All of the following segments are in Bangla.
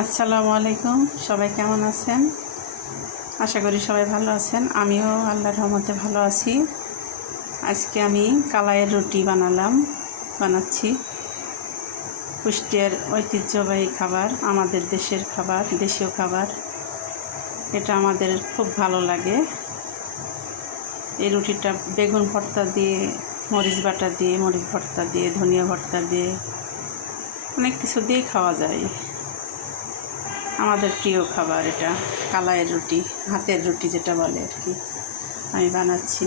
আসসালামু আলাইকুম। সবাই কেমন আছেন? আশা করি সবাই ভালো আছেন। আমিও আল্লাহর রহমতে ভালো আছি। আজকে আমি কালাইয়ের রুটি বানাচ্ছি। কুষ্টিয়ার ঐতিহ্যবাহী খাবার, আমাদের দেশের খাবার, দেশীয় খাবার। এটা আমাদের খুব ভালো লাগে। এই রুটিটা বেগুন ভর্তা দিয়ে, মরিচ বাটা দিয়ে, মরিচ ভর্তা দিয়ে, ধনিয়া ভর্তা দিয়ে, অনেক কিছু দিয়ে খাওয়া যায়। আমাদের প্রিয় খাবার এটা, কালাইয়ের রুটি, হাতের রুটি যেটা বলে আর কি। আমি বানাচ্ছি।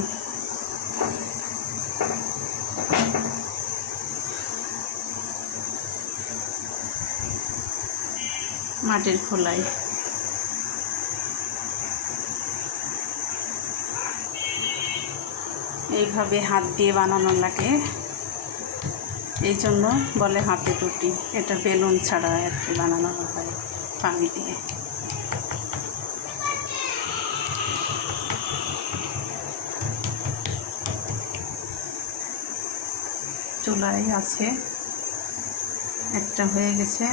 মাটির খোলায় এইভাবে হাত দিয়ে বানানো লাগে, এই জন্য বলে হাতের রুটি। এটা বেলুন ছাড়া আর কি বানানো হয় পানি দিয়ে। চুলায় আছে, একটা হয়ে গেছে।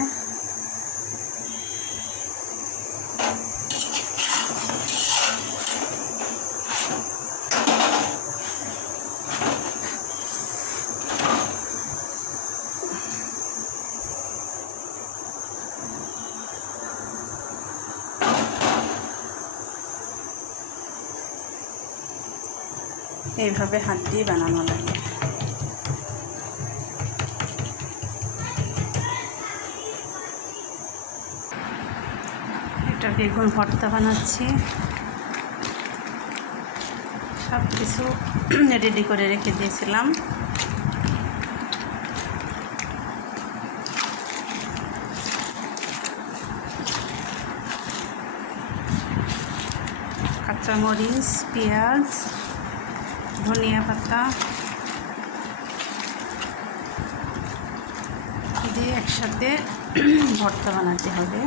এইভাবে হাত দিয়ে বানানো লাগে। এটা বেগুন ভর্তা বানাচ্ছি। সব কিছু রেডি করে রেখে দিয়েছিলাম। কাঁচামরিচ, পেঁয়াজ, ধনিয়া পাতা দিয়ে একসাথে ভর্তা বানাতে হবে।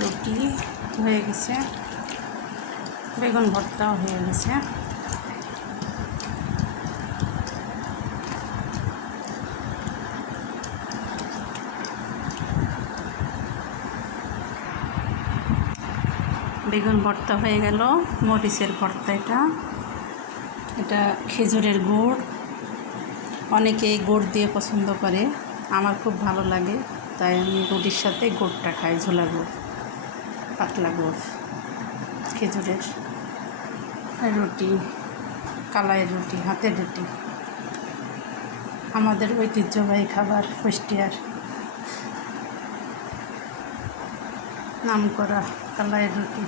রুটি হয়ে গেছে, বেগুন ভর্তাও হয়ে গেছে। বেগুন ভর্তা হয়ে গেল। মরিচের ভর্তা, এটা খেজুরের গুড়। অনেকেই গুড় দিয়ে পছন্দ করে, আমার খুব ভালো লাগে, তাই আমি রুটির সাথে গুড়টা খাই। ঝোলা গুড়, পাতলা গুড়, খেজুরের। রুটি, কালাইয়ের রুটি, হাতের রুটি, আমাদের ঐতিহ্যবাহী খাবার, কুষ্টিয়ার নামকরা কালাইয়ের রুটি।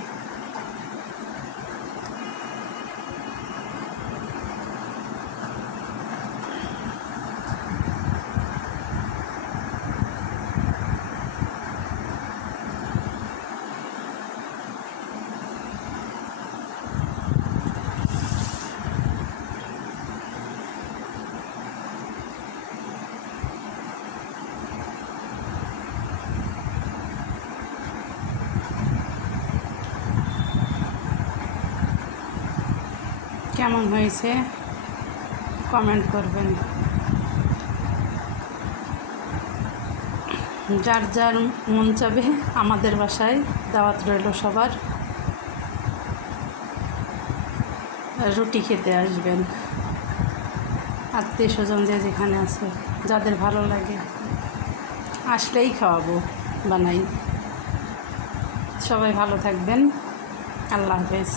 কেমন হয়েছে কমেন্ট করবেন। যার যার মন চাবে আমাদের বাসায় দাওয়াত রইল সবার। রুটি খেতে আসবেন, আত্মীয় স্বজন যে যেখানে আছে, যাদের ভালো লাগে আসলেই খাওয়াবো, বানাই। সবাই ভালো থাকবেন। আল্লাহ হাফেজ।